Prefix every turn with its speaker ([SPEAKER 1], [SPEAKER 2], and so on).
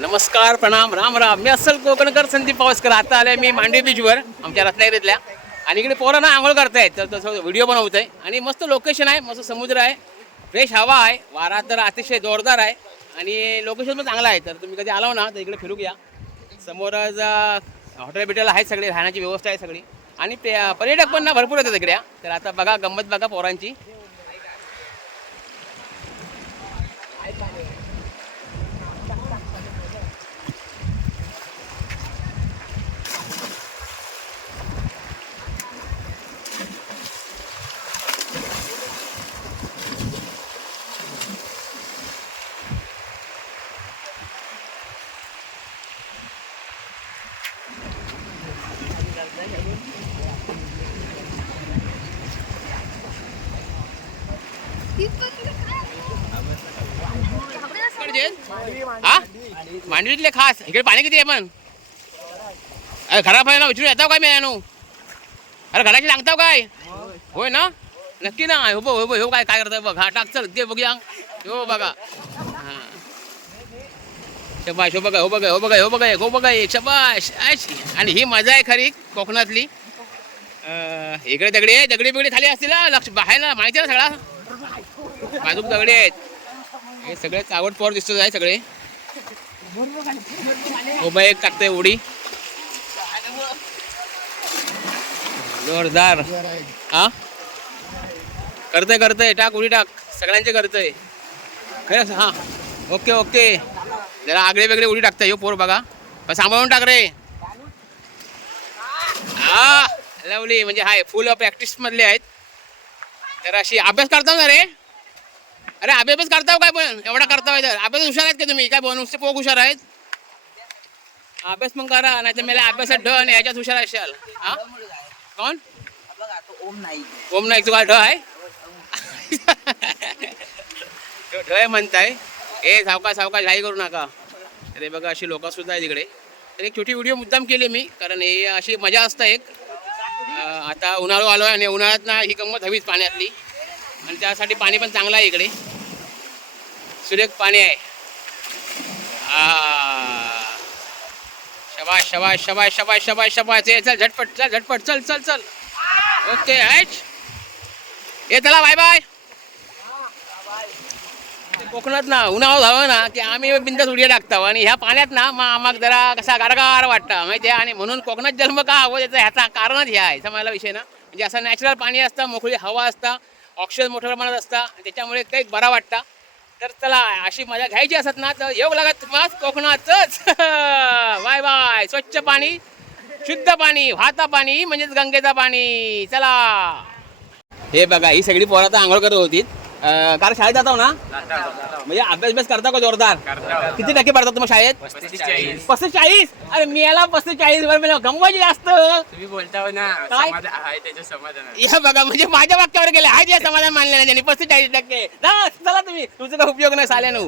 [SPEAKER 1] नमस्कार प्रणाम राम राम. मी असल कोकणकर संदीप पावसकर. आता आले मी मांडवी बीचवर आमच्या रत्नागिरीतल्या. आणि इकडे पोरांना आंघोळ करतायत. तर तसं व्हिडिओ बनवत आहे आणि मस्त लोकेशन आहे मस्त समुद्र आहे. फ्रेश हवा आहे. वारा तर अतिशय जोरदार आहे. आणि लोकेशन पण चांगलं आहे. तर तुम्ही कधी आलो हो ना तर इकडे फिरू या समोरच हॉटेल बिटेल आहेत सगळे. राहण्याची व्यवस्था आहे सगळी. आणि पर्यटक पण ना भरपूर येतात इकड्या तर आता बघा गंमत बघा पोरांची. हा? मांडवीतले खास. इकडे पाणी किती आहे पण? अरे खराब आहे ना उचलून येताव काय मी अरे घराची सांगताव काय? होय ना? नक्की ना. हो बघ हो हो काय काय करताय बघ. हा टाक चल. ते बघूया. हो बघा. हा. शबाश हो बघा हो बघा हो बघा हो बघा हो बघा शबाश. आणि ही मजा आहे खरी कोकणातली. इकडे दगडी दगडी बिगडी खाली असतील ना लक्ष बाहेर माहिती ना सगळा? बाजूक दगडे आहेत. हे सगळे चावट पोर दिसतो आहे सगळे. उभा एक टाकतंय उडी. जोरदार. हा? करतय करतय टाक उडी टाक. सगळ्यांचे करतय खरंच हा. Okay okay. जरा आगळे वेगळे उडी टाकताय हो पोर बघा. सांभाळून टाक रे. हा. लवली म्हणजे हाय. फुल प्रॅक्टिस मधले आहेत. तर अशी अभ्यास करताना रे? अरे अभ्यास करताव हो काय पण? एवढा करताव तर. अभ्यास हुशार आहेत का तुम्ही? काय बनवून पोक हुशार आहेत? अभ्यास पण करा नाही तर मला अभ्यासात ढ आणि याच्यात हुशार असाल. हा? कोण?
[SPEAKER 2] ओम नाईक
[SPEAKER 1] ओम नाईक तुला ढ आहे? ढ आहे म्हणताय. ए सावका सावका घाई करू नका. अरे बघा अशी लोक सुद्धा आहेत तिकडे तर एक छोटी व्हिडिओ मुद्दाम केली मी कारण हे अशी मजा असतं एक. आता उन्हाळू आलो आहे आणि उन्हाळ्यात ना ही गंमत हवीच पाण्यातली. आणि त्यासाठी पाणी पण चांगलं आहे इकडे. सुरेख पाणी आहे. शबा शबा शबा शबा शबा शबा चल झटपट चल झटपट. चल चल चल. ओके ऐच ये चला बाय बाय. कोकणात ना उन्हाळा झालं ना की आम्ही बिंदास उड्या टाकतो आणि ह्या पाण्यात ना मग आम्हाला जरा कसा गारगार वाटतं माहिती आहे आणि म्हणून कोकणात जन्म का हवं त्याचा ह्याचा कारणच ह्या आहे. समजला विषय ना. म्हणजे असं नॅचरल पाणी असतं मोकळी हवा असता ऑक्सिजन मोठ्या प्रमाणात असतं त्याच्यामुळे काही बरा वाटतं. तर चला अशी मजा घ्यायची असत ना तर येऊ लागत तुम्हाला कोकणातच. Bye bye. स्वच्छ पाणी शुद्ध पाणी वाहता पाणी म्हणजेच गंगेचा पाणी. चला. हे बघा ही सगळी पोरं आता आंघोळ करत होती अं, कारण शाळेत जातो ना? म्हणजे अभ्यास अभ्यास करता का जोरदार? किती टक्के पडतात तुम्ही शाळेत? पस्तीस चाळीस. अरे मी याला पस्तीस चाळीस वर मला. गमवायची जास्त.
[SPEAKER 2] तुम्ही बोलता ना
[SPEAKER 1] काय?
[SPEAKER 2] समाधान आहे त्याच्या समाधान आहे.
[SPEAKER 1] या बघा म्हणजे माझ्या वाक्यावर गेले. आहे समाधान मानले नाही त्यांनी पस्तीस चाळीस टक्के. जा, चला तुम्ही. तुमचा काय उपयोग नाही साल्यानू